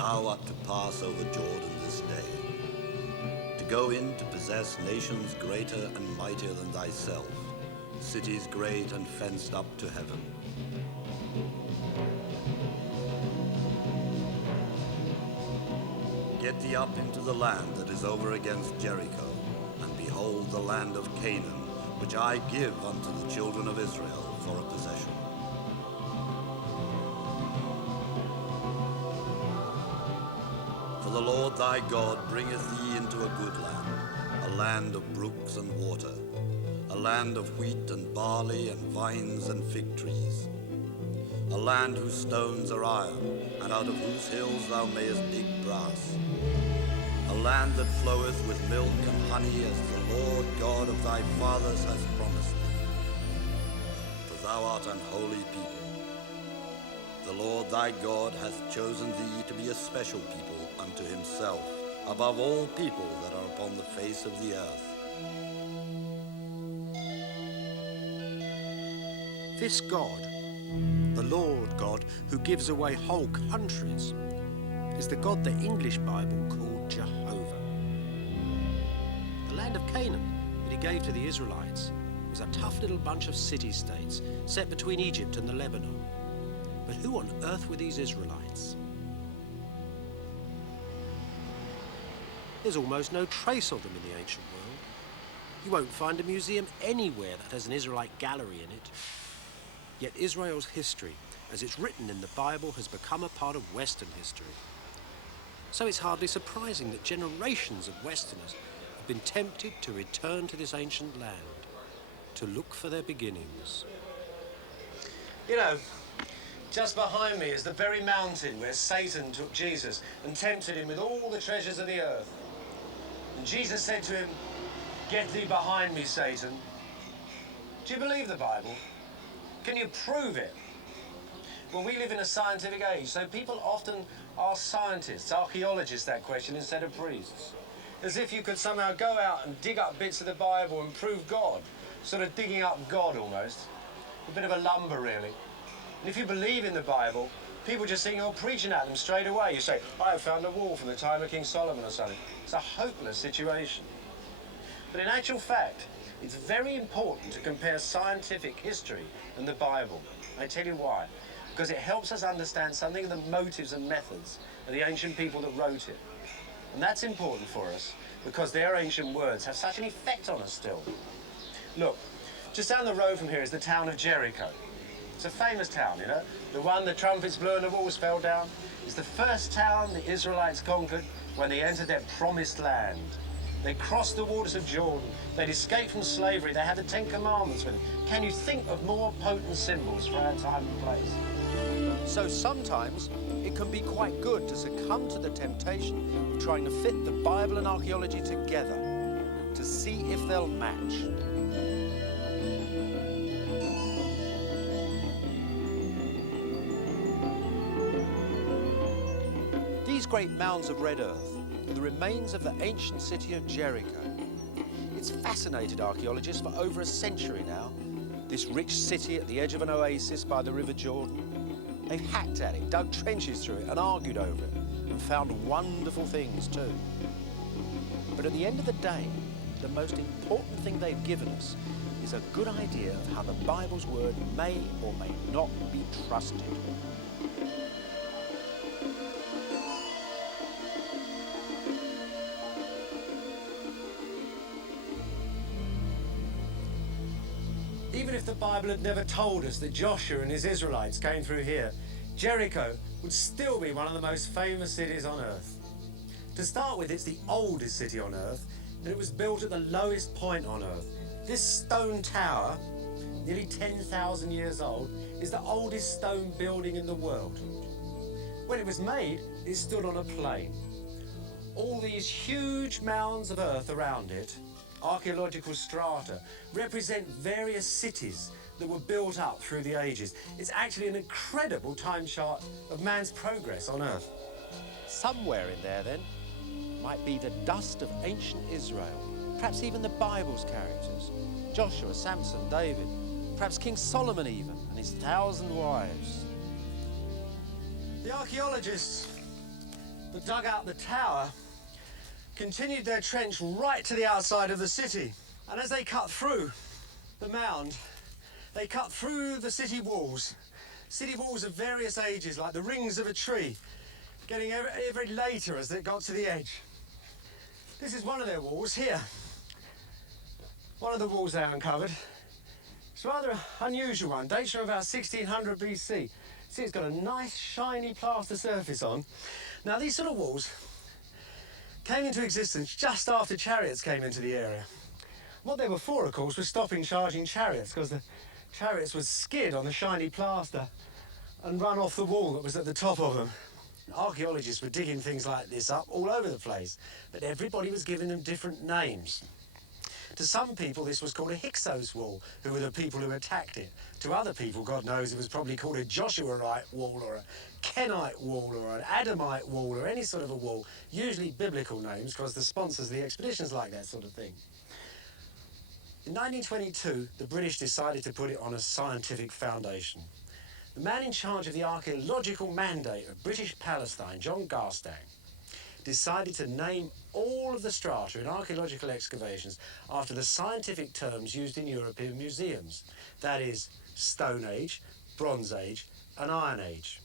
thou art to pass over Jordan this day, to go in to possess nations greater and mightier than thyself, cities great and fenced up to heaven. Get thee up into the land that is over against Jericho, and behold the land of Canaan, which I give unto the children of Israel for a possession. For the Lord thy God bringeth thee into a good land, a land of brooks and water, a land of wheat and barley and vines and fig trees, a land whose stones are iron, and out of whose hills thou mayest dig brass, a land that floweth with milk and honey, as the Lord God of thy fathers hath promised thee. For thou art an holy people. The Lord thy God hath chosen thee to be a special people unto himself, above all people that are upon the face of the earth. This God, the Lord God, who gives away whole countries, is the God the English Bible called Jehovah. The land of Canaan that he gave to the Israelites was a tough little bunch of city-states set between Egypt and the Lebanon. But who on earth were these Israelites? There's almost no trace of them in the ancient world. You won't find a museum anywhere that has an Israelite gallery in it. Yet Israel's history, as it's written in the Bible, has become a part of Western history. So it's hardly surprising that generations of Westerners have been tempted to return to this ancient land, to look for their beginnings. You know, just behind me is the very mountain where Satan took Jesus and tempted him with all the treasures of the earth. And Jesus said to him, "Get thee behind me, Satan." Do you believe the Bible? Can you prove it? Well, we live in a scientific age, so people often ask scientists, archaeologists, that question instead of priests. As if you could somehow go out and dig up bits of the Bible and prove God. Sort of digging up God, almost. A bit of a lumber, really. And if you believe in the Bible, people just think you're preaching at them straight away. You say, "I have found a wall from the time of King Solomon," or something. It's a hopeless situation. But in actual fact, it's very important to compare scientific history and the Bible. I tell you why. Because it helps us understand something of the motives and methods of the ancient people that wrote it. And that's important for us because their ancient words have such an effect on us still. Look, just down the road from here is the town of Jericho. It's a famous town, you know, the one the trumpets blew and the walls fell down. It's the first town the Israelites conquered when they entered their promised land. They crossed the waters of Jordan. They'd escaped from slavery. They had the Ten Commandments with them. Can you think of more potent symbols for our time and place? So sometimes it can be quite good to succumb to the temptation of trying to fit the Bible and archaeology together to see if they'll match. These great mounds of red earth are the remains of the ancient city of Jericho. It's fascinated archaeologists for over a century now. This rich city at the edge of an oasis by the River Jordan. They've hacked at it, dug trenches through it and argued over it, and found wonderful things too. But at the end of the day, the most important thing they've given us is a good idea of how the Bible's word may or may not be trusted. Even if the Bible had never told us that Joshua and his Israelites came through here, Jericho would still be one of the most famous cities on earth. To start with, it's the oldest city on earth, and it was built at the lowest point on earth. This stone tower, nearly 10,000 years old, is the oldest stone building in the world. When it was made, it stood on a plain. All these huge mounds of earth around it, archaeological strata, represent various cities that were built up through the ages. It's actually an incredible time chart of man's progress on Earth. Somewhere in there, then, might be the dust of ancient Israel, perhaps even the Bible's characters, Joshua, Samson, David, perhaps King Solomon even, and his 1,000 wives. The archaeologists that dug out the tower continued their trench right to the outside of the city. And as they cut through the mound, they cut through the city walls of various ages, like the rings of a tree, getting ever later as they got to the edge. This is one of their walls here. One of the walls they uncovered. It's a rather unusual one, dates from about 1600 BC. See, it's got a nice shiny plaster surface on. Now these sort of walls came into existence just after chariots came into the area. What they were for, of course, was stopping charging chariots, because the chariots would skid on the shiny plaster and run off the wall that was at the top of them. Archaeologists were digging things like this up all over the place, but everybody was giving them different names. To some people, this was called a Hyksos wall, who were the people who attacked it. To other people, God knows, it was probably called a Joshuaite wall, or a Kenite wall, or an Adamite wall, or any sort of a wall. Usually biblical names, because the sponsors of the expeditions like that sort of thing. In 1922, the British decided to put it on a scientific foundation. The man in charge of the archaeological mandate of British Palestine, John Garstang, decided to name all of the strata in archaeological excavations after the scientific terms used in European museums. That is, Stone Age, Bronze Age and Iron Age.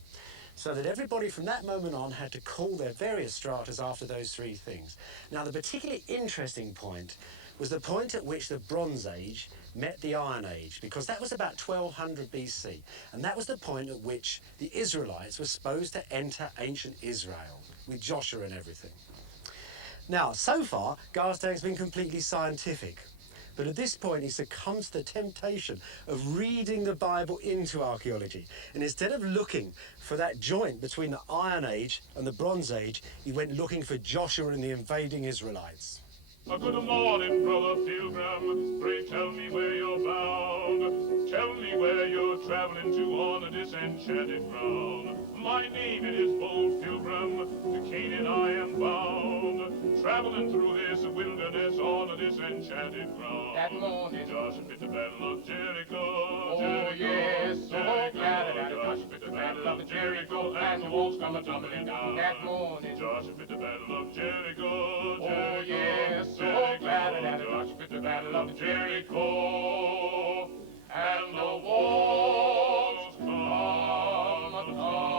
So that everybody from that moment on had to call their various stratas after those three things. Now, the particularly interesting point was the point at which the Bronze Age met the Iron Age, because that was about 1200 BC, and that was the point at which the Israelites were supposed to enter ancient Israel, with Joshua and everything. Now, so far, Garstang's been completely scientific, but at this point he succumbs to the temptation of reading the Bible into archaeology, and instead of looking for that joint between the Iron Age and the Bronze Age, he went looking for Joshua and the invading Israelites. A good morning, brother pilgrim, pray tell me where you're bound. Tell me where you're traveling to on this enchanted ground. My name is Bold Pilgrim, to Canaan I am bound. Traveling through this wilderness on this enchanted ground. That morning, Joshua fit the battle of Jericho. oh yes, so glad that Joshua fit the battle of Jericho, and the walls come a-tumbling down. That morning, Joshua fit the battle of Jericho. oh yes, so glad that Joshua fit the battle of Jericho, and the walls come a-tumbling down.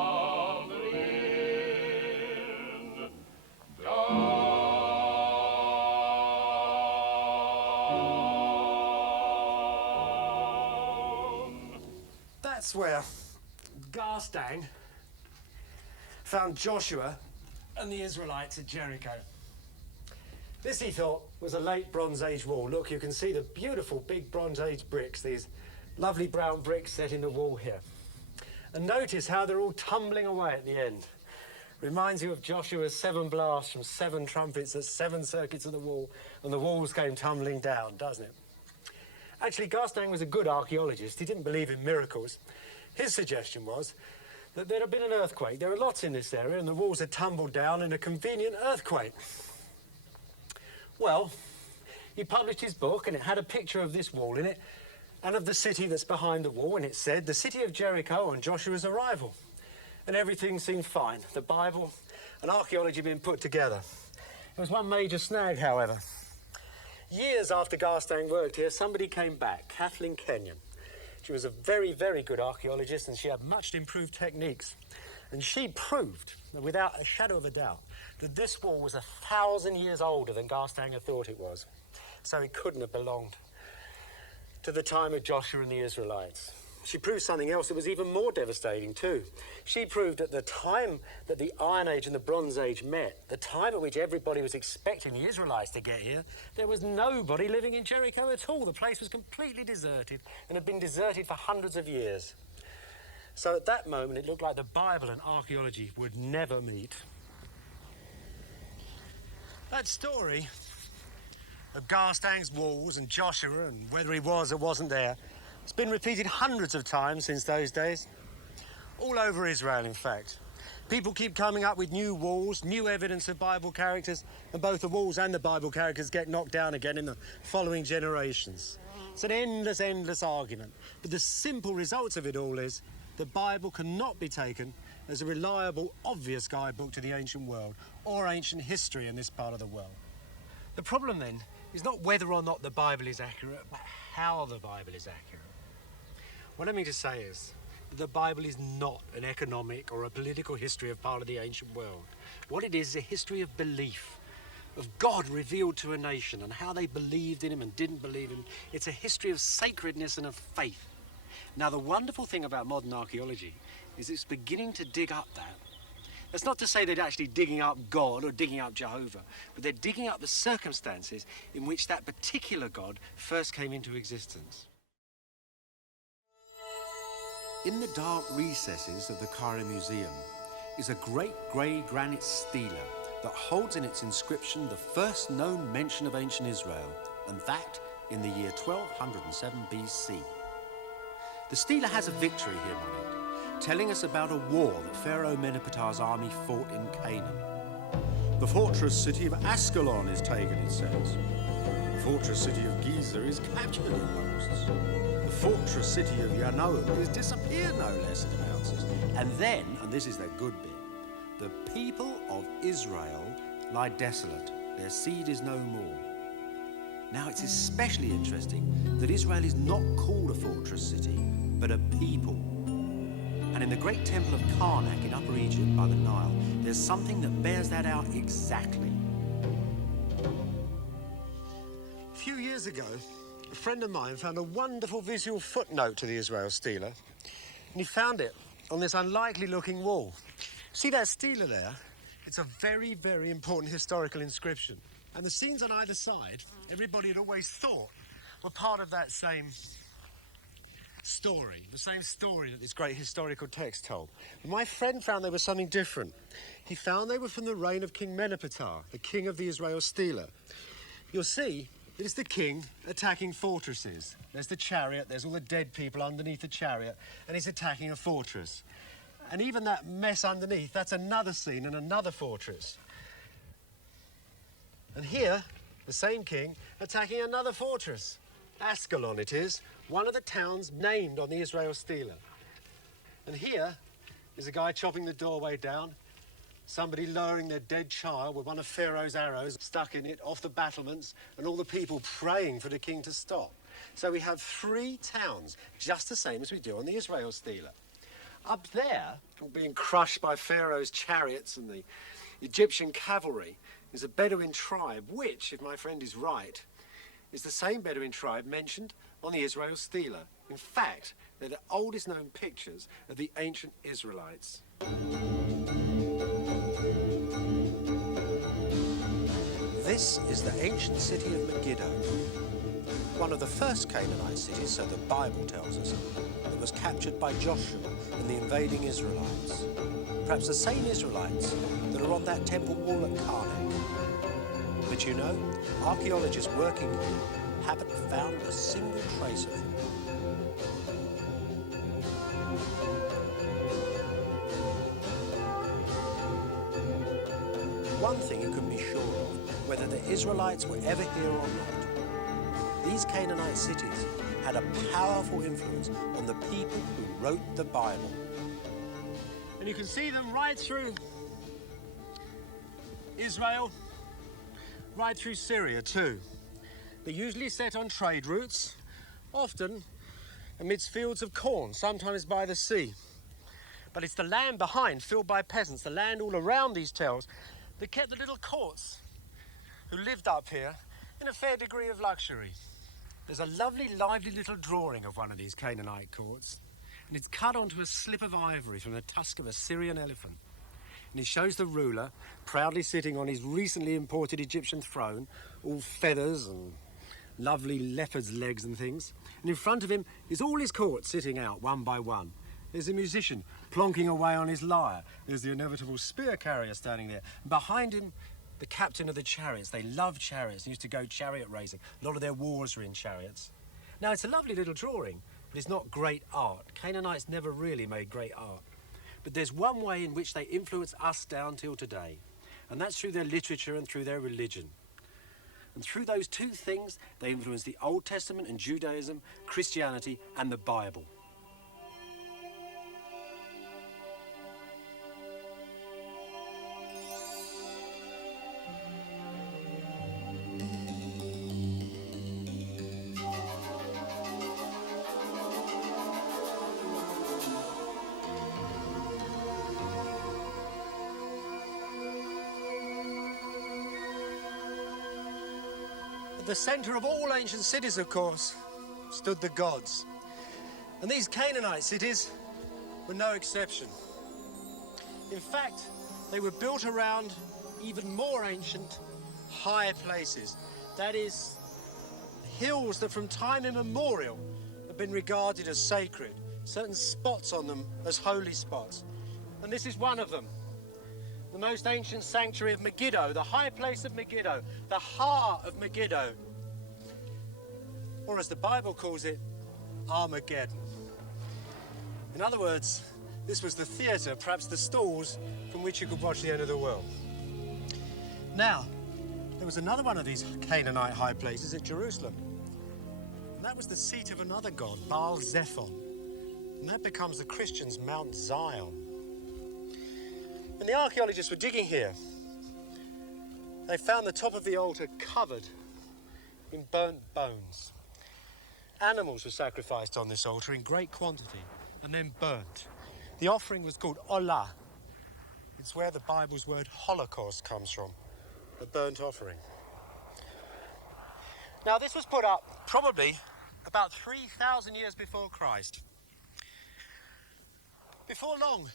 That's where Garstang found Joshua and the Israelites at Jericho. This, he thought, was a late Bronze Age wall. Look, you can see the beautiful big Bronze Age bricks, these lovely brown bricks set in the wall here. And notice how they're all tumbling away at the end. Reminds you of Joshua's 7 blasts from 7 trumpets at 7 circuits of the wall, and the walls came tumbling down, doesn't it? Actually, Garstang was a good archaeologist. He didn't believe in miracles. His suggestion was that there had been an earthquake. There were lots in this area, and the walls had tumbled down in a convenient earthquake. Well, he published his book, and it had a picture of this wall in it, and of the city that's behind the wall, and it said, "The city of Jericho on Joshua's arrival." And everything seemed fine. The Bible and archaeology had been put together. There was one major snag, however. Years after Garstang worked here, somebody came back, Kathleen Kenyon. She was a very, very good archaeologist, and she had much improved techniques. And she proved, without a shadow of a doubt, that this wall was 1,000 years older than Garstang had thought it was. So it couldn't have belonged to the time of Joshua and the Israelites. She proved something else that was even more devastating too. She proved at the time that the Iron Age and the Bronze Age met, the time at which everybody was expecting the Israelites to get here, there was nobody living in Jericho at all. The place was completely deserted and had been deserted for hundreds of years. So at that moment, it looked like the Bible and archaeology would never meet. That story of Garstang's walls and Joshua and whether he was or wasn't there, it's been repeated hundreds of times since those days. All over Israel, in fact. People keep coming up with new walls, new evidence of Bible characters, and both the walls and the Bible characters get knocked down again in the following generations. It's an endless, endless argument. But the simple result of it all is the Bible cannot be taken as a reliable, obvious guidebook to the ancient world or ancient history in this part of the world. The problem then is not whether or not the Bible is accurate, but how the Bible is accurate. What I mean to say is that the Bible is not an economic or a political history of part of the ancient world. What it is a history of belief, of God revealed to a nation and how they believed in him and didn't believe him. It's a history of sacredness and of faith. Now, the wonderful thing about modern archaeology is it's beginning to dig up that. That's not to say they're actually digging up God or digging up Jehovah, but they're digging up the circumstances in which that particular God first came into existence. In the dark recesses of the Cairo Museum is a great grey granite stele that holds in its inscription the first known mention of ancient Israel, and that in the year 1207 BC. The stele has a victory hymn on it, telling us about a war that Pharaoh Merneptah's army fought in Canaan. The fortress city of Ascalon is taken, it says. The fortress city of Giza is captured, it boasts. The fortress city of Yanoam is disappeared, no less, it announces. And then, and this is the good bit, the people of Israel lie desolate. Their seed is no more. Now, it's especially interesting that Israel is not called a fortress city, but a people. And in the great temple of Karnak in Upper Egypt by the Nile, there's something that bears that out exactly. A few years ago, a friend of mine found a wonderful visual footnote to the Israel stele, and he found it on this unlikely looking wall. See that stele there? It's a very, very important historical inscription. And the scenes on either side, everybody had always thought were part of that same story, the same story that this great historical text told. But my friend found they were something different. He found they were from the reign of King Merneptah, the king of the Israel stele. You'll see that it's the king attacking fortresses. There's the chariot, there's all the dead people underneath the chariot, and he's attacking a fortress. And even that mess underneath, that's another scene and another fortress. And here, the same king attacking another fortress. Ascalon it is, one of the towns named on the Israel stele. And here is a guy chopping the doorway down, somebody lowering their dead child with one of Pharaoh's arrows stuck in it off the battlements, and all the people praying for the king to stop. So we have three towns, just the same as we do on the Israel stele. Up there, being crushed by Pharaoh's chariots and the Egyptian cavalry, is a Bedouin tribe, which, if my friend is right, is the same Bedouin tribe mentioned on the Israel stele. In fact, they're the oldest known pictures of the ancient Israelites. This is the ancient city of Megiddo, one of the first Canaanite cities, so the Bible tells us, that was captured by Joshua and the invading Israelites. Perhaps the same Israelites that are on that temple wall at Karnak. But you know, archaeologists working here haven't found a single trace of them. One thing you can be sure of, whether the Israelites were ever here or not, these Canaanite cities had a powerful influence on the people who wrote the Bible. And you can see them right through Israel, right through Syria too. They're usually set on trade routes, often amidst fields of corn, sometimes by the sea. But it's the land behind, filled by peasants, the land all around these towns, that kept the little courts who lived up here in a fair degree of luxury. There's a lovely, lively little drawing of one of these Canaanite courts, and it's cut onto a slip of ivory from the tusk of a Syrian elephant. And it shows the ruler proudly sitting on his recently imported Egyptian throne, all feathers and lovely leopard's legs and things. And in front of him is all his court sitting out one by one. There's a musician plonking away on his lyre. There's the inevitable spear carrier standing there. And behind him, the captain of the chariots. They love chariots. They used to go chariot racing. A lot of their wars were in chariots. Now, it's a lovely little drawing, but it's not great art. Canaanites never really made great art. But there's one way in which they influence us down till today, and that's through their literature and through their religion. And through those two things, they influence the Old Testament and Judaism, Christianity, and the Bible. At the centre of all ancient cities, of course, stood the gods. And these Canaanite cities were no exception. In fact, they were built around even more ancient, high places. That is, hills that from time immemorial have been regarded as sacred, certain spots on them as holy spots. And this is one of them. The most ancient sanctuary of Megiddo, the high place of Megiddo, the heart of Megiddo. Or as the Bible calls it, Armageddon. In other words, this was the theatre, perhaps the stalls, from which you could watch the end of the world. Now, there was another one of these Canaanite high places at Jerusalem. And that was the seat of another god, Baal Zephon. And that becomes the Christians' Mount Zion. And the archaeologists were digging here. They found the top of the altar covered in burnt bones. Animals were sacrificed on this altar in great quantity and then burnt. The offering was called olah. It's where the Bible's word Holocaust comes from, a burnt offering. Now, this was put up probably about 3,000 years before Christ. Before long,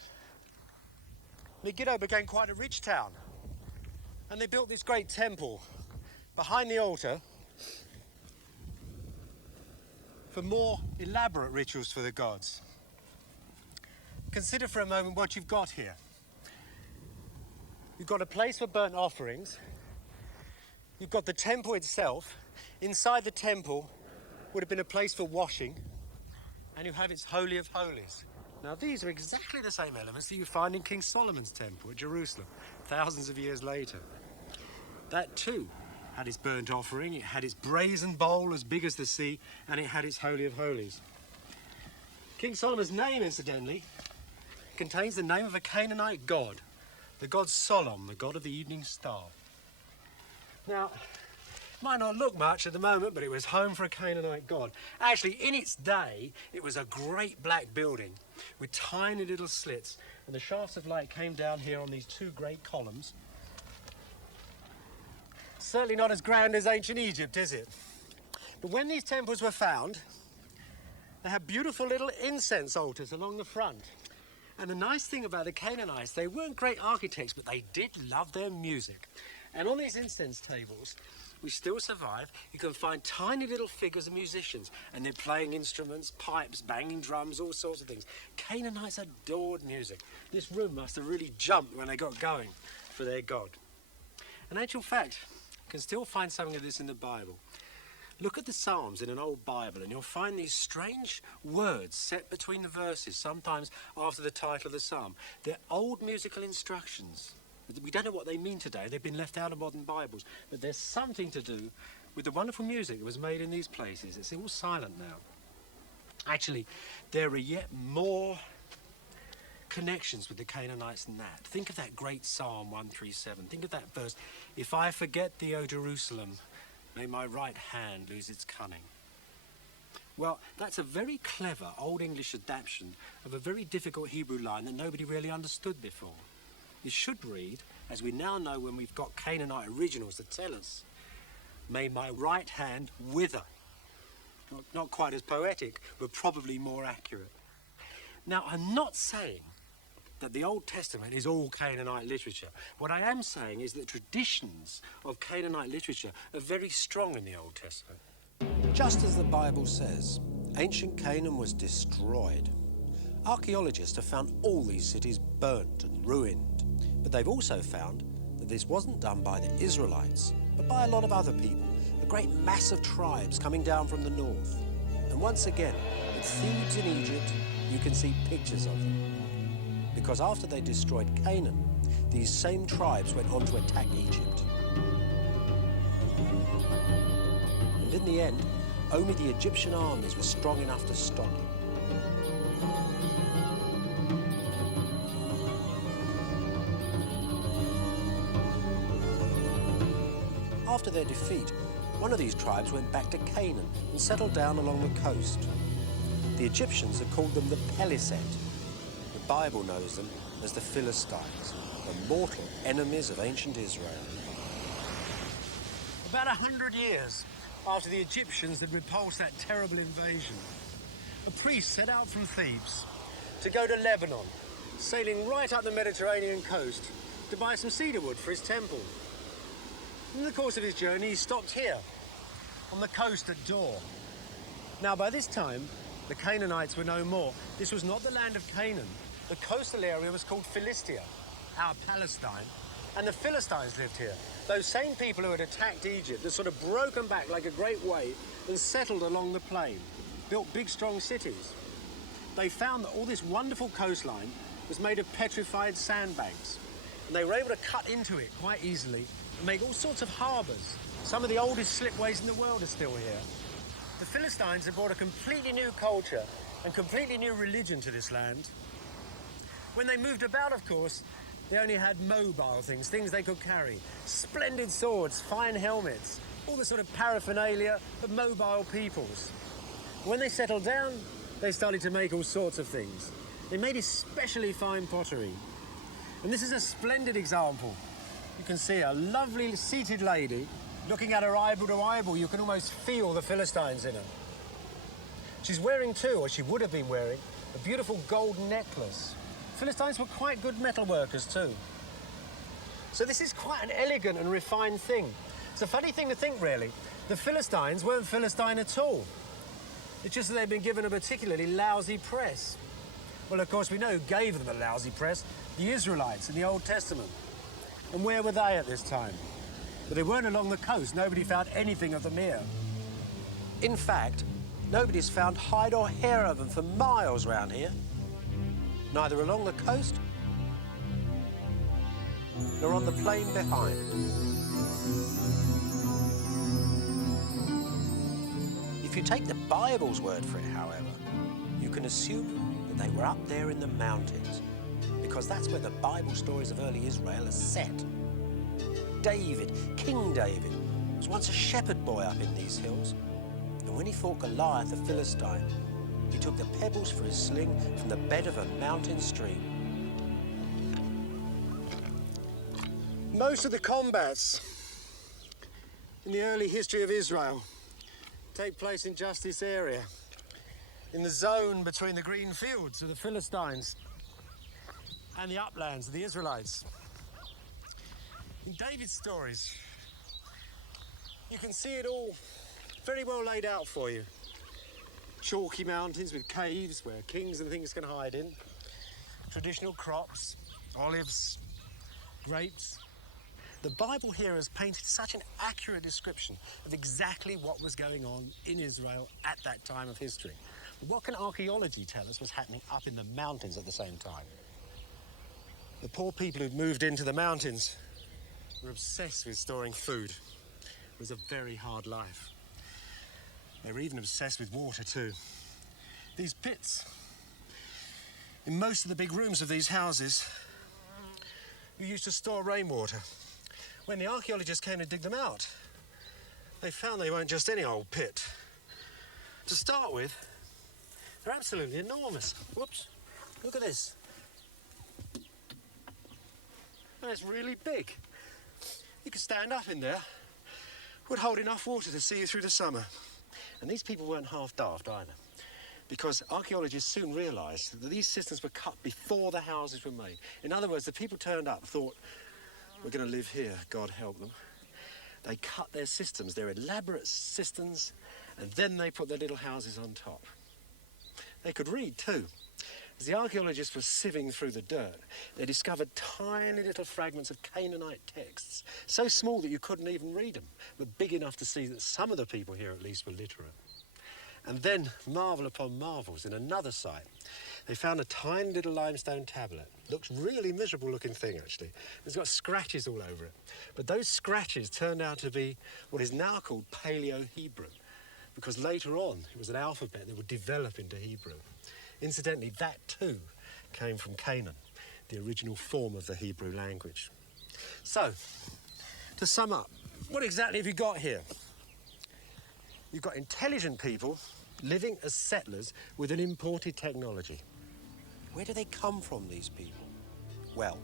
Megiddo became quite a rich town, and they built this great temple behind the altar for more elaborate rituals for the gods. Consider for a moment what you've got here. You've got a place for burnt offerings. You've got the temple itself. Inside the temple would have been a place for washing, and you have its Holy of Holies. Now, these are exactly the same elements that you find in King Solomon's temple at Jerusalem, thousands of years later. That too had its burnt offering, it had its brazen bowl as big as the sea, and it had its Holy of Holies. King Solomon's name, incidentally, contains the name of a Canaanite god, the god Solom, the god of the evening star. Now, it might not look much at the moment, but it was home for a Canaanite god. Actually, in its day, it was a great black building with tiny little slits, and the shafts of light came down here on these two great columns. Certainly not as grand as ancient Egypt, is it? But when these temples were found, they had beautiful little incense altars along the front. And the nice thing about the Canaanites, they weren't great architects, but they did love their music. And on these incense tables, we still survive. You can find tiny little figures of musicians, and they're playing instruments, pipes, banging drums, all sorts of things. Canaanites adored music. This room must have really jumped when they got going for their god. In actual fact, you can still find something of this in the Bible. Look at the Psalms in an old Bible, and you'll find these strange words set between the verses, sometimes after the title of the psalm. They're old musical instructions. We don't know what they mean today. They've been left out of modern Bibles. But there's something to do with the wonderful music that was made in these places. It's all silent now. Actually, there are yet more connections with the Canaanites than that. Think of that great Psalm 137. Think of that verse, "If I forget thee, O Jerusalem, may my right hand lose its cunning." Well, that's a very clever Old English adaptation of a very difficult Hebrew line that nobody really understood before. It should read, as we now know when we've got Canaanite originals that tell us, "May my right hand wither." Not quite as poetic, but probably more accurate. Now, I'm not saying that the Old Testament is all Canaanite literature. What I am saying is that traditions of Canaanite literature are very strong in the Old Testament. Just as the Bible says, ancient Canaan was destroyed. Archaeologists have found all these cities burnt and ruined, but they've also found that this wasn't done by the Israelites, but by a lot of other people, a great mass of tribes coming down from the north. And once again, at Thebes in Egypt, you can see pictures of them. Because after they destroyed Canaan, these same tribes went on to attack Egypt. And in the end, only the Egyptian armies were strong enough to stop them. After their defeat, one of these tribes went back to Canaan and settled down along the coast. The Egyptians had called them the Peliset. The Bible knows them as the Philistines, the mortal enemies of ancient Israel. About 100 years after the Egyptians had repulsed that terrible invasion, a priest set out from Thebes to go to Lebanon, sailing right up the Mediterranean coast to buy some cedar wood for his temple. In the course of his journey, he stopped here, on the coast at Dor. Now, by this time, the Canaanites were no more. This was not the land of Canaan. The coastal area was called Philistia, our Palestine, and the Philistines lived here. Those same people who had attacked Egypt had sort of broken back like a great wave and settled along the plain, built big, strong cities. They found that all this wonderful coastline was made of petrified sandbanks, and they were able to cut into it quite easily and make all sorts of harbours. Some of the oldest slipways in the world are still here. The Philistines had brought a completely new culture and completely new religion to this land. When they moved about, of course, they only had mobile things they could carry. Splendid swords, fine helmets, all the sort of paraphernalia of mobile peoples. When they settled down, they started to make all sorts of things. They made especially fine pottery. And this is a splendid example. You can see a lovely seated lady looking at her eyeball to eyeball. You can almost feel the Philistines in her. She's wearing too, or she would have been wearing, a beautiful gold necklace. Philistines were quite good metal workers too. So this is quite an elegant and refined thing. It's a funny thing to think, really. The Philistines weren't Philistine at all. It's just that they'd been given a particularly lousy press. Well, of course, we know who gave them a lousy press, the Israelites in the Old Testament. And where were they at this time? But they weren't along the coast. Nobody found anything of them here. In fact, nobody's found hide or hair of them for miles round here. Neither along the coast, nor on the plain behind. If you take the Bible's word for it, however, you can assume that they were up there in the mountains, because that's where the Bible stories of early Israel are set. David, King David, was once a shepherd boy up in these hills, and when he fought Goliath the Philistine, he took the pebbles for his sling from the bed of a mountain stream. Most of the combats in the early history of Israel take place in just this area, in the zone between the green fields of the Philistines and the uplands of the Israelites. In David's stories, you can see it all very well laid out for you. Chalky mountains with caves where kings and things can hide in. Traditional crops, olives, grapes. The Bible here has painted such an accurate description of exactly what was going on in Israel at that time of history. But what can archaeology tell us was happening up in the mountains at the same time? The poor people who'd moved into the mountains were obsessed with storing food. It was a very hard life. They were even obsessed with water too. These pits, in most of the big rooms of these houses, you used to store rainwater. When the archaeologists came to dig them out, they found they weren't just any old pit. To start with, they're absolutely enormous. Whoops, look at this. That's really big. You could stand up in there, would hold enough water to see you through the summer. And these people weren't half daft either, because archaeologists soon realised that these cisterns were cut before the houses were made. In other words, the people turned up, thought, we're going to live here, God help them. They cut their cisterns, their elaborate cisterns, and then they put their little houses on top. They could read too. As the archaeologists were sieving through the dirt, they discovered tiny little fragments of Canaanite texts, so small that you couldn't even read them, but big enough to see that some of the people here at least were literate. And then, marvel upon marvels, in another site, they found a tiny little limestone tablet. Looks really miserable looking thing, actually. It's got scratches all over it. But those scratches turned out to be what is now called Paleo-Hebrew, because later on it was an alphabet that would develop into Hebrew. Incidentally, that too came from Canaan, the original form of the Hebrew language. So, to sum up, what exactly have you got here? You've got intelligent people living as settlers with an imported technology. Where do they come from, these people? Well,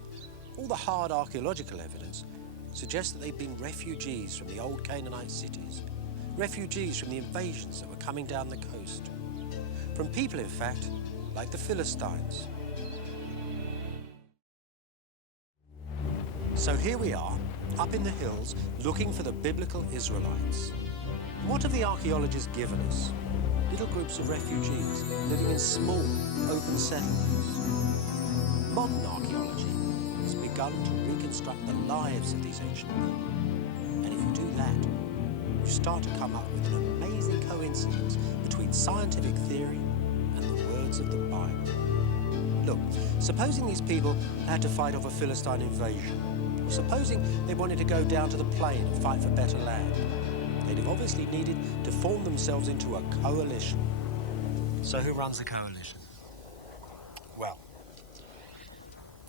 all the hard archaeological evidence suggests that they've been refugees from the old Canaanite cities, refugees from the invasions that were coming down the coast. From people, in fact, like the Philistines. So here we are, up in the hills, looking for the biblical Israelites. What have the archaeologists given us? Little groups of refugees living in small, open settlements. Modern archaeology has begun to reconstruct the lives of these ancient people. And if you do that, you start to come up with an amazing coincidence between scientific theory and the words of the Bible. Look, supposing these people had to fight off a Philistine invasion, or supposing they wanted to go down to the plain and fight for better land, they'd have obviously needed to form themselves into a coalition. So who runs the coalition? Well,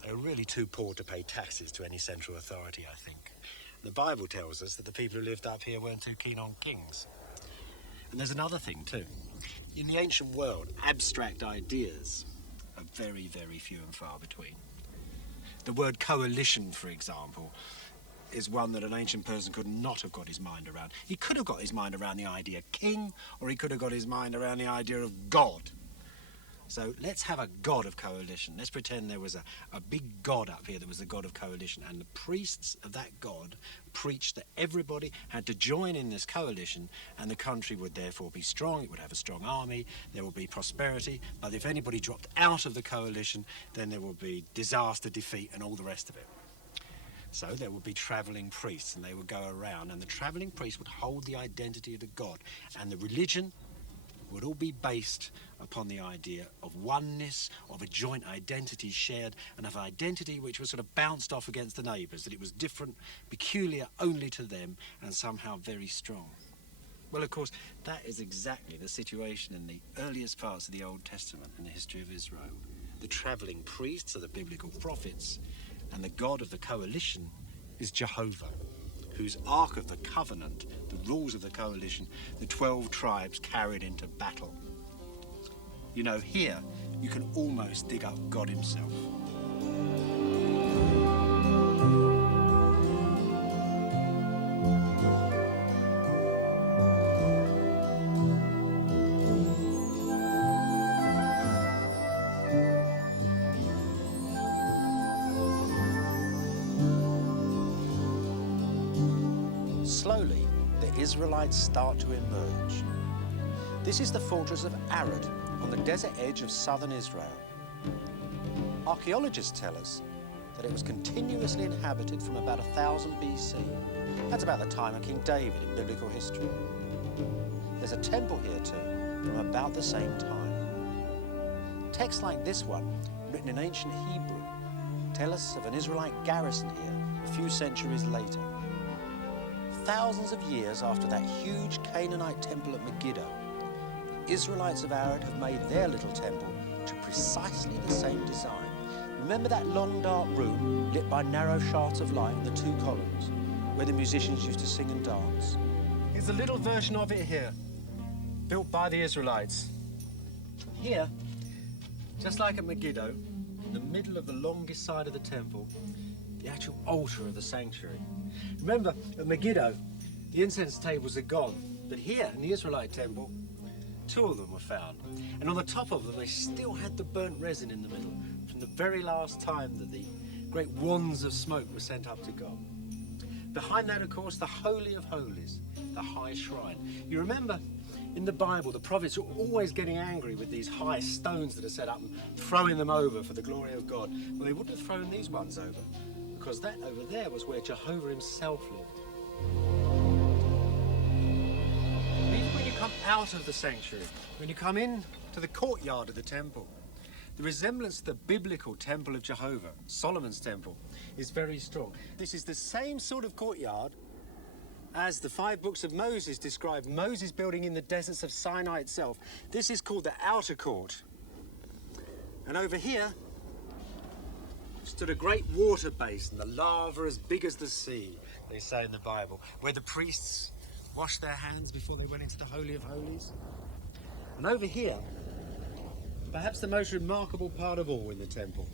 they're really too poor to pay taxes to any central authority, I think. The Bible tells us that the people who lived up here weren't too keen on kings. And there's another thing too. In the ancient world, abstract ideas are very, very few and far between. The word coalition, for example, is one that an ancient person could not have got his mind around. He could have got his mind around the idea king, or he could have got his mind around the idea of God. So let's have a god of coalition. Let's pretend there was a big god up here that was the god of coalition, and the priests of that god preached that everybody had to join in this coalition, and the country would therefore be strong. It would have a strong army, there would be prosperity, but if anybody dropped out of the coalition, then there would be disaster, defeat, and all the rest of it. So there would be travelling priests, and they would go around, and the travelling priests would hold the identity of the god, and the religion would all be based upon the idea of oneness, of a joint identity shared, and of identity which was sort of bounced off against the neighbours, that it was different, peculiar only to them, and somehow very strong. Well, of course, that is exactly the situation in the earliest parts of the Old Testament in the history of Israel. The travelling priests are the biblical prophets, and the God of the coalition is Jehovah, whose Ark of the Covenant, the rules of the coalition, the 12 tribes carried into battle. You know, here you can almost dig up God himself. Slowly, the Israelites start to emerge. This is the fortress of Arad, on the desert edge of southern Israel. Archaeologists tell us that it was continuously inhabited from about 1000 BC. That's about the time of King David in biblical history. There's a temple here too, from about the same time. Texts like this one, written in ancient Hebrew, tell us of an Israelite garrison here a few centuries later. Thousands of years after that huge Canaanite temple at Megiddo, the Israelites of Arad have made their little temple to precisely the same design. Remember that long dark room lit by narrow shafts of light and the two columns, where the musicians used to sing and dance? Here's a little version of it here, built by the Israelites. Here, just like at Megiddo, in the middle of the longest side of the temple, the actual altar of the sanctuary. Remember, at Megiddo, the incense tables are gone, but here in the Israelite temple, 2 of them were found. And on the top of them, they still had the burnt resin in the middle from the very last time that the great wands of smoke were sent up to God. Behind that, of course, the Holy of Holies, the high shrine. You remember, in the Bible, the prophets are always getting angry with these high stones that are set up and throwing them over for the glory of God. Well, they wouldn't have thrown these ones over, because that over there was where Jehovah himself lived. Even when you come out of the sanctuary, when you come in to the courtyard of the temple, the resemblance to the biblical temple of Jehovah, Solomon's temple, is very strong. This is the same sort of courtyard as the 5 books of Moses describe Moses building in the deserts of Sinai itself. This is called the outer court. And over here stood a great water basin, the lava as big as the sea, they say in the Bible, where the priests washed their hands before they went into the Holy of Holies. And over here, perhaps the most remarkable part of all in the temple,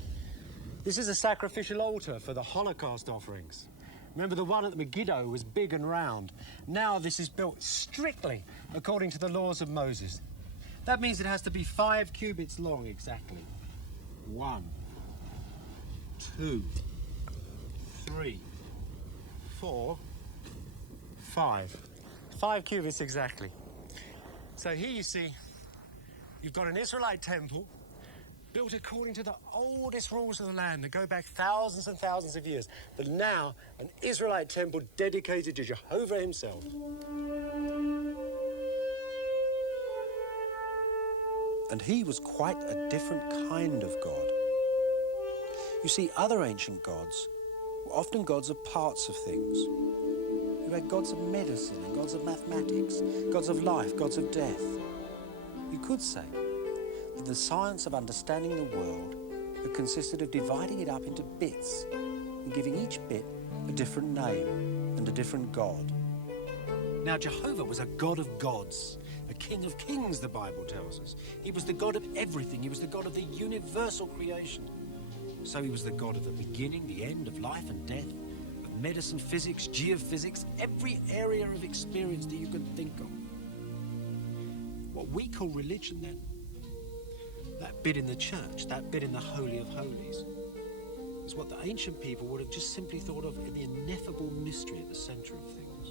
this is a sacrificial altar for the Holocaust offerings. Remember, the one at Megiddo was big and round. Now this is built strictly according to the laws of Moses. That means it has to be 5 cubits long exactly. 1, 2, 3, 4, 5. 5 cubits exactly. So here you see, you've got an Israelite temple built according to the oldest rules of the land that go back thousands and thousands of years. But now, an Israelite temple dedicated to Jehovah himself. And he was quite a different kind of God. You see, other ancient gods were often gods of parts of things. You had gods of medicine and gods of mathematics, gods of life, gods of death. You could say that the science of understanding the world had consisted of dividing it up into bits and giving each bit a different name and a different god. Now, Jehovah was a God of gods, a King of kings, the Bible tells us. He was the God of everything. He was the God of the universal creation. So he was the God of the beginning, the end, of life and death, of medicine, physics, geophysics, every area of experience that you could think of. What we call religion then, that bit in the church, that bit in the Holy of Holies, is what the ancient people would have just simply thought of in the ineffable mystery at the center of things.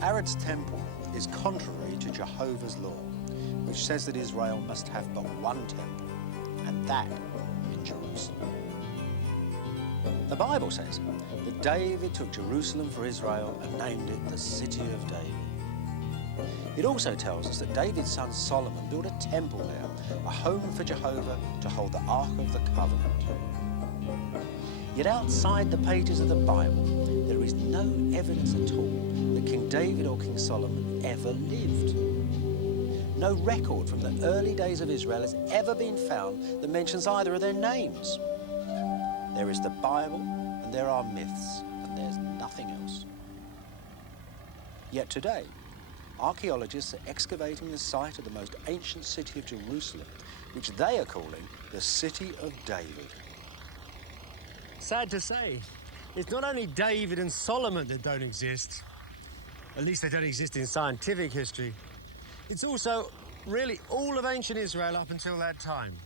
Arad's temple is contrary to Jehovah's law, which says that Israel must have but one temple, and that in Jerusalem. The Bible says that David took Jerusalem for Israel and named it the City of David. It also tells us that David's son Solomon built a temple there, a home for Jehovah to hold the Ark of the Covenant. Yet outside the pages of the Bible, there is no evidence at all that King David or King Solomon ever lived. No record from the early days of Israel has ever been found that mentions either of their names. There is the Bible, and there are myths, and there's nothing else. Yet today, archaeologists are excavating the site of the most ancient city of Jerusalem, which they are calling the City of David. Sad to say, it's not only David and Solomon that don't exist, at least they don't exist in scientific history. It's also really all of ancient Israel up until that time.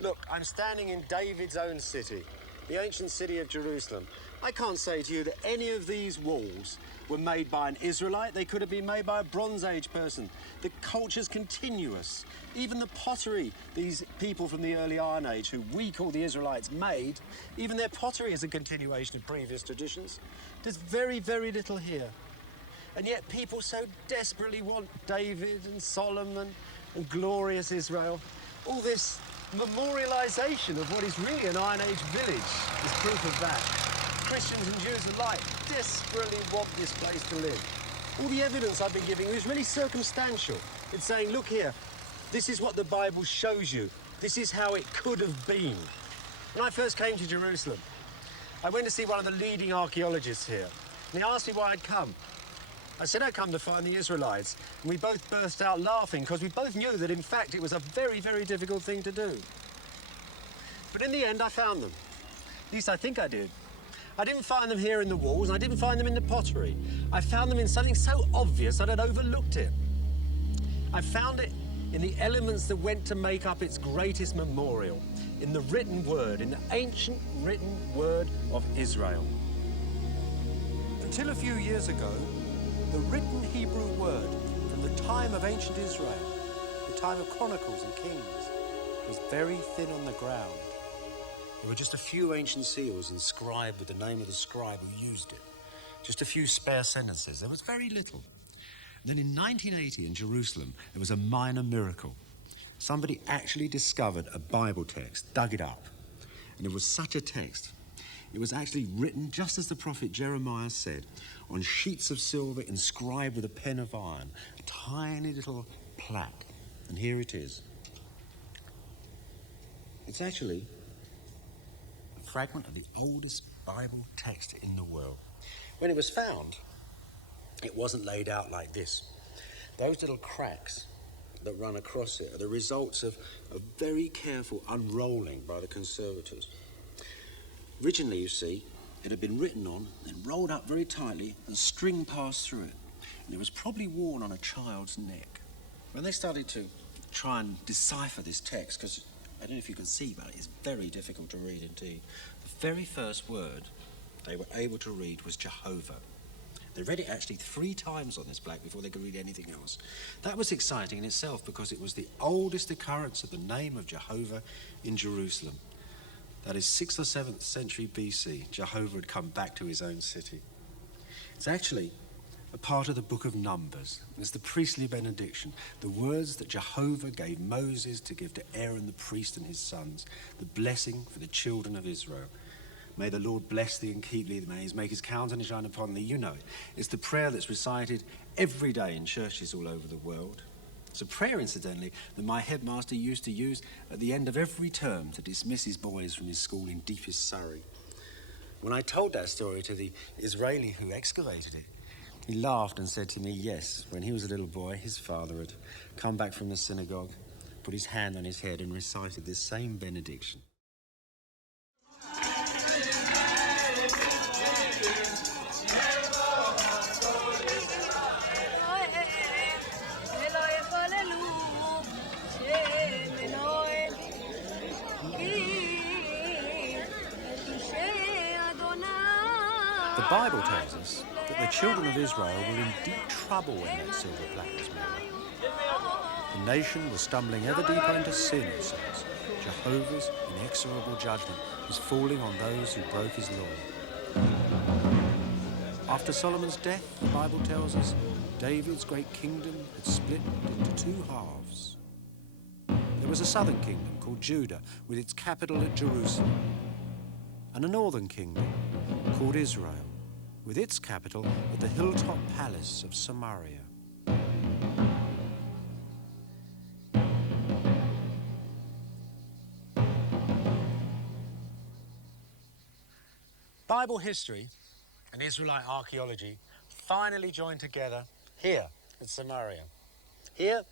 Look, I'm standing in David's own city, the ancient city of Jerusalem. I can't say to you that any of these walls were made by an Israelite. They could have been made by a Bronze Age person. The culture's continuous. Even the pottery these people from the early Iron Age, who we call the Israelites, made, even their pottery is a continuation of previous traditions. There's very, very little here. And yet people so desperately want David and Solomon and glorious Israel. All this memorialization of what is really an Iron Age village is proof of that. Christians and Jews alike desperately want this place to live. All the evidence I've been giving you is really circumstantial. It's saying, look here, this is what the Bible shows you. This is how it could have been. When I first came to Jerusalem, I went to see one of the leading archaeologists here, and he asked me why I'd come. I said I'd come to find the Israelites, and we both burst out laughing because we both knew that, in fact, it was a very, very difficult thing to do. But in the end, I found them. At least I think I did. I didn't find them here in the walls, and I didn't find them in the pottery. I found them in something so obvious that I'd overlooked it. I found it in the elements that went to make up its greatest memorial, in the written word, in the ancient written word of Israel. Until a few years ago, the written Hebrew word from the time of ancient Israel, the time of Chronicles and Kings, was very thin on the ground. There were just a few ancient seals inscribed with the name of the scribe who used it. Just a few spare sentences. There was very little. Then in 1980 in Jerusalem, there was a minor miracle. Somebody actually discovered a Bible text, dug it up. And it was such a text. It was actually written just as the prophet Jeremiah said, on sheets of silver inscribed with a pen of iron, a tiny little plaque. And here it is. It's actually a fragment of the oldest Bible text in the world. When it was found, it wasn't laid out like this. Those little cracks that run across it are the results of a very careful unrolling by the conservators. Originally, you see, it had been written on, then rolled up very tightly, and a string passed through it. And it was probably worn on a child's neck. When they started to try and decipher this text, because I don't know if you can see, but it's very difficult to read indeed. The very first word they were able to read was Jehovah. They read it actually 3 times on this plaque before they could read anything else. That was exciting in itself because it was the oldest occurrence of the name of Jehovah in Jerusalem. That is 6th or 7th century BC. Jehovah had come back to his own city. It's actually a part of the book of Numbers. It's the priestly benediction, the words that Jehovah gave Moses to give to Aaron the priest and his sons, the blessing for the children of Israel. May the Lord bless thee and keep thee. May he make his countenance shine upon thee. You know it. It's the prayer that's recited every day in churches all over the world. It's a prayer, incidentally, that my headmaster used to use at the end of every term to dismiss his boys from his school in deepest Surrey. When I told that story to the Israeli who excavated it, he laughed and said to me, yes, when he was a little boy, his father had come back from the synagogue, put his hand on his head and recited this same benediction. The Bible tells us that the children of Israel were in deep trouble when that silver plaque was made. The nation was stumbling ever deeper into sin, it says. Jehovah's inexorable judgment was falling on those who broke his law. After Solomon's death, the Bible tells us, David's great kingdom had split into 2 halves. There was a southern kingdom called Judah, with its capital at Jerusalem, and a northern kingdom called Israel, with its capital at the hilltop palace of Samaria. Bible history and Israelite archaeology finally joined together here at Samaria. Here,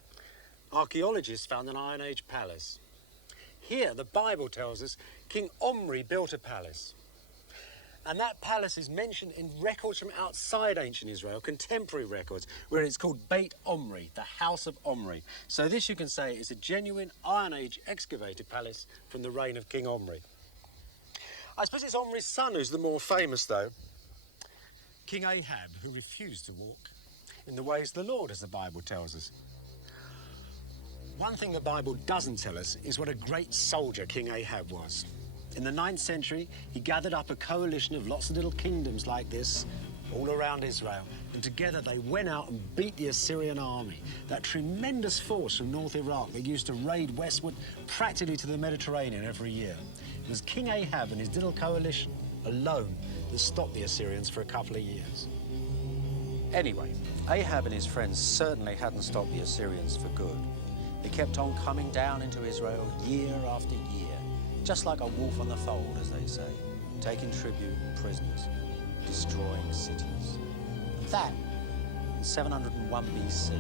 archaeologists found an Iron Age palace. Here, the Bible tells us, King Omri built a palace. And that palace is mentioned in records from outside ancient Israel, contemporary records, where it's called Beit Omri, the House of Omri. So this, you can say, is a genuine Iron Age excavated palace from the reign of King Omri. I suppose it's Omri's son who's the more famous, though. King Ahab, who refused to walk in the ways of the Lord, as the Bible tells us. One thing the Bible doesn't tell us is what a great soldier King Ahab was. In the 9th century, he gathered up a coalition of lots of little kingdoms like this all around Israel, and together they went out and beat the Assyrian army, that tremendous force from North Iraq that used to raid westward practically to the Mediterranean every year. It was King Ahab and his little coalition alone that stopped the Assyrians for a couple of years. Anyway, Ahab and his friends certainly hadn't stopped the Assyrians for good. They kept on coming down into Israel year after year, just like a wolf on the fold, as they say, taking tribute and prisoners, destroying cities. And that, in 701 BC,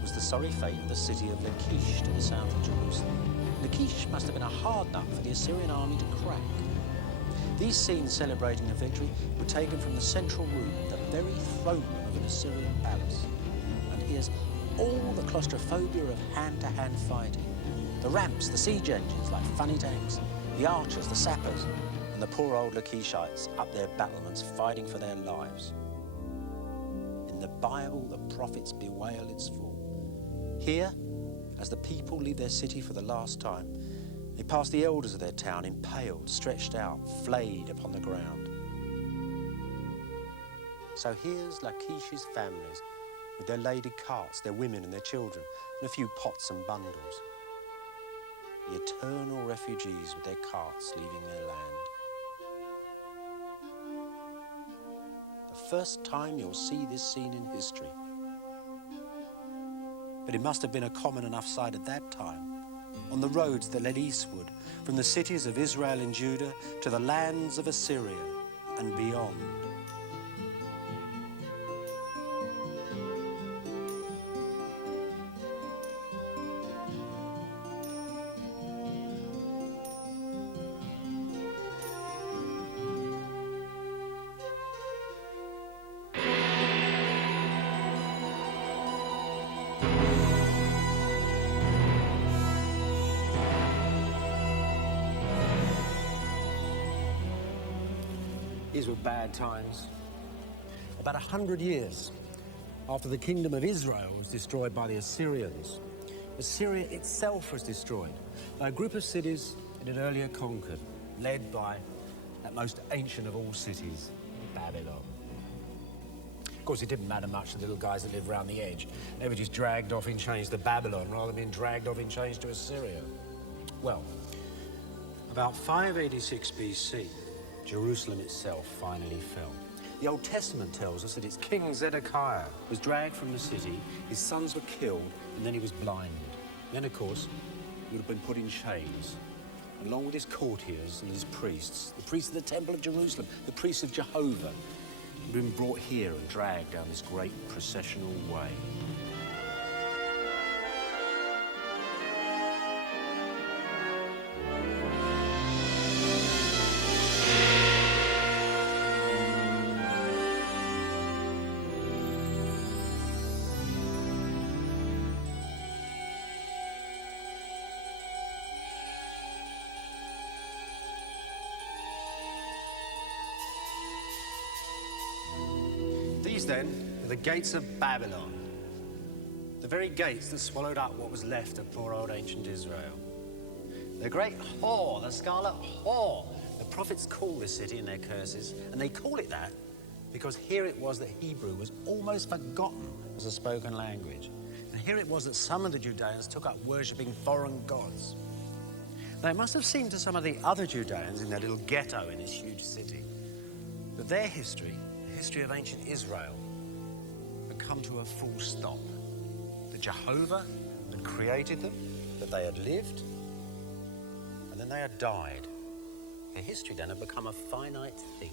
was the sorry fate of the city of Lachish to the south of Jerusalem. Lachish must have been a hard nut for the Assyrian army to crack. These scenes celebrating the victory were taken from the central room, the very throne room of an Assyrian palace. And here's all the claustrophobia of hand-to-hand fighting. The ramps, the siege engines like funny tanks, the archers, the sappers, and the poor old Lachishites up their battlements fighting for their lives. In the Bible, the prophets bewail its fall. Here, as the people leave their city for the last time, they pass the elders of their town impaled, stretched out, flayed upon the ground. So here's Lachish's families, with their laded carts, their women and their children, and a few pots and bundles. The eternal refugees with their carts leaving their land. The first time you'll see this scene in history. But it must have been a common enough sight at that time, on the roads that led eastward, from the cities of Israel and Judah to the lands of Assyria and beyond. These were bad times. About 100 years after the kingdom of Israel was destroyed by the Assyrians, Assyria itself was destroyed by a group of cities it had earlier conquered, led by that most ancient of all cities, Babylon. Of course, it didn't matter much to the little guys that lived around the edge. They were just dragged off in chains to Babylon rather than being dragged off in chains to Assyria. Well, about 586 BC, Jerusalem itself finally fell. The Old Testament tells us that its king Zedekiah was dragged from the city, his sons were killed, and then he was blinded. Then, of course, he would have been put in chains, along with his courtiers and his priests, the priests of the Temple of Jerusalem, the priests of Jehovah, had been brought here and dragged down this great processional way. These, then, are the gates of Babylon. The very gates that swallowed up what was left of poor old ancient Israel. The great whore, the scarlet whore. The prophets call this city in their curses, and they call it that because here it was that Hebrew was almost forgotten as a spoken language. And here it was that some of the Judeans took up worshipping foreign gods. Now, it must have seemed to some of the other Judeans in their little ghetto in this huge city that their history, the history of ancient Israel, had come to a full stop. That Jehovah had created them, that they had lived, and then they had died. Their history then had become a finite thing.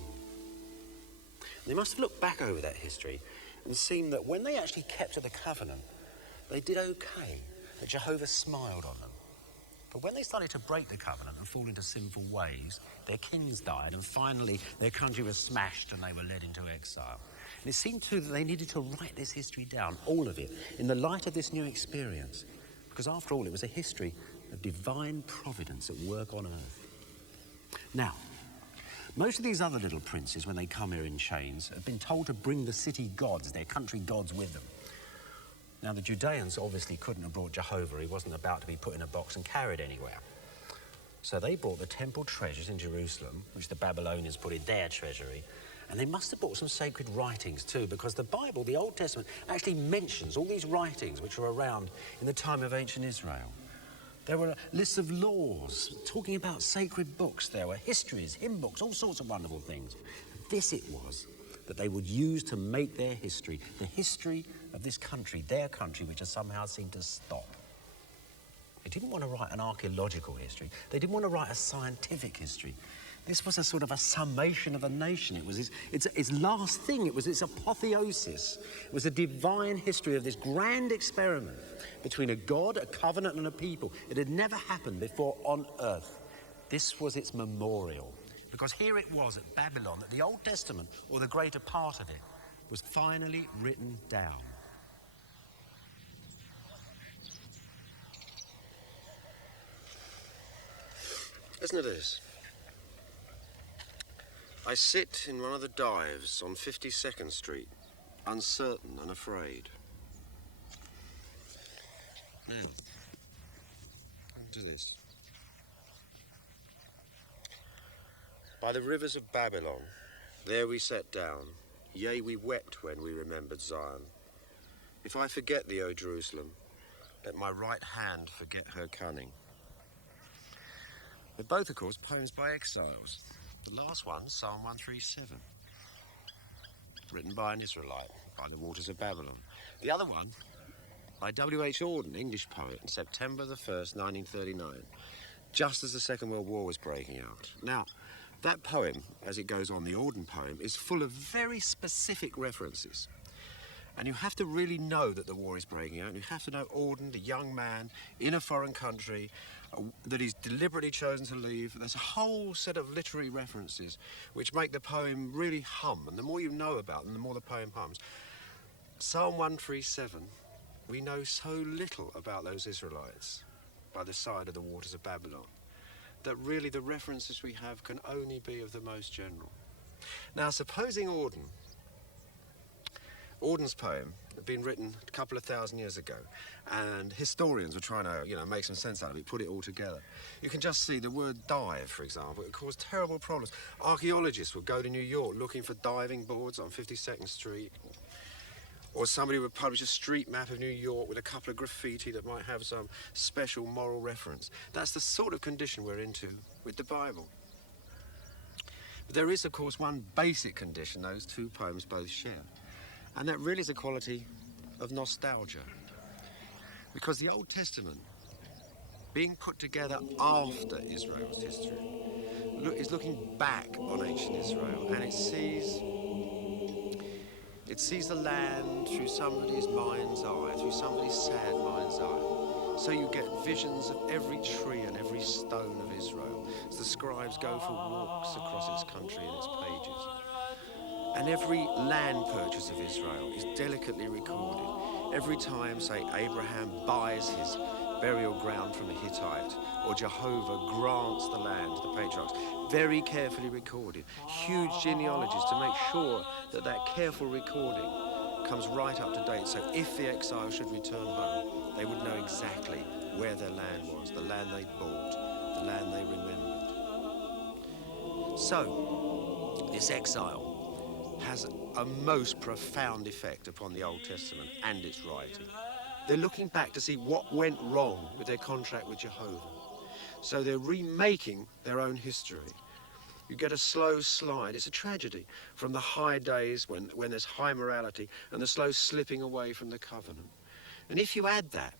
They must have looked back over that history and seen that when they actually kept to the covenant, they did okay, that Jehovah smiled on them. But when they started to break the covenant and fall into sinful ways, their kings died, and finally their country was smashed and they were led into exile. And it seemed too that they needed to write this history down, all of it, in the light of this new experience. Because after all, it was a history of divine providence at work on earth. Now, most of these other little princes, when they come here in chains, have been told to bring the city gods, their country gods, with them. Now, the Judeans obviously couldn't have brought Jehovah. He wasn't about to be put in a box and carried anywhere. So they brought the temple treasures in Jerusalem, which the Babylonians put in their treasury, and they must have brought some sacred writings too, because the Bible, the Old Testament, actually mentions all these writings which were around in the time of ancient Israel. There were lists of laws, talking about sacred books. There were histories, hymn books, all sorts of wonderful things. This it was that they would use to make their history, the history of this country, their country, which has somehow seemed to stop. They didn't want to write an archaeological history. They didn't want to write a scientific history. This was a sort of a summation of a nation. It was its last thing. It was its apotheosis. It was a divine history of this grand experiment between a God, a covenant, and a people. It had never happened before on earth. This was its memorial. Because here it was at Babylon that the Old Testament, or the greater part of it, was finally written down. Listen to this. I sit in one of the dives on 52nd Street, uncertain and afraid. Now, listen to this. By the rivers of Babylon, there we sat down. Yea, we wept when we remembered Zion. If I forget thee, O Jerusalem, let my right hand forget her cunning. They're both, of course, poems by exiles. The last one, Psalm 137, written by an Israelite, by the waters of Babylon. The other one, by W.H. Auden, English poet, in September the 1st, 1939, just as the Second World War was breaking out. Now, that poem, as it goes on, the Auden poem, is full of very specific references. And you have to really know that the war is breaking out. And you have to know Auden, the young man in a foreign country, that he's deliberately chosen to leave. There's a whole set of literary references which make the poem really hum. And the more you know about them, the more the poem hums. Psalm 137, we know so little about those Israelites by the side of the waters of Babylon, that really the references we have can only be of the most general. Now, supposing Auden's poem had been written a couple of thousand years ago, and historians were trying to, make some sense out of it, put it all together. You can just see the word dive, for example. It caused terrible problems. Archaeologists would go to New York looking for diving boards on 52nd Street, or somebody would publish a street map of New York with a couple of graffiti that might have some special moral reference. That's the sort of condition we're into with the Bible. But there is, of course, one basic condition those two poems both share, and that really is a quality of nostalgia. Because the Old Testament, being put together after Israel's history, is looking back on ancient Israel, and it sees the land through somebody's mind's eye, through somebody's sad mind's eye. So you get visions of every tree and every stone of Israel as the scribes go for walks across its country and its pages. And every land purchase of Israel is delicately recorded. Every time, say, Abraham buys his burial ground from a Hittite, or Jehovah grants the land to the patriarchs, very carefully recorded. Huge genealogies to make sure that that careful recording comes right up to date. So if the exile should return home, they would know exactly where their land was, the land they bought, the land they remembered. So, this exile has a most profound effect upon the Old Testament and its writing. They're looking back to see what went wrong with their contract with Jehovah. So they're remaking their own history. You get a slow slide. It's a tragedy from the high days when there's high morality and the slow slipping away from the covenant. And if you add that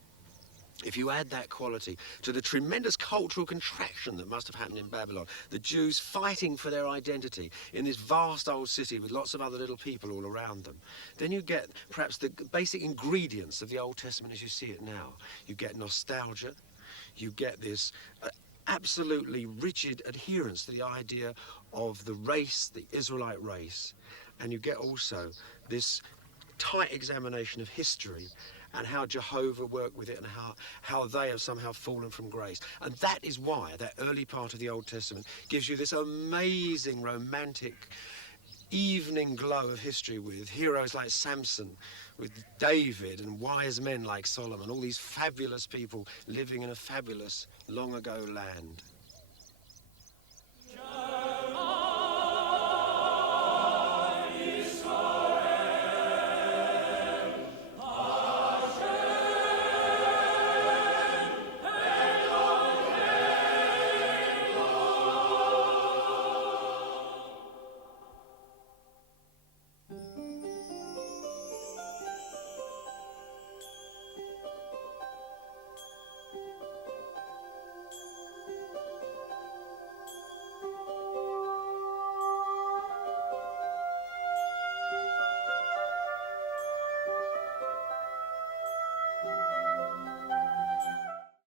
quality to the tremendous cultural contraction that must have happened in Babylon, the Jews fighting for their identity in this vast old city with lots of other little people all around them, then you get perhaps the basic ingredients of the Old Testament as you see it now. You get nostalgia, you get this absolutely rigid adherence to the idea of the race, the Israelite race, and you get also this tight examination of history and how Jehovah worked with it and how they have somehow fallen from grace. And that is why that early part of the Old Testament gives you this amazing romantic evening glow of history with heroes like Samson, with David and wise men like Solomon, all these fabulous people living in a fabulous long ago land.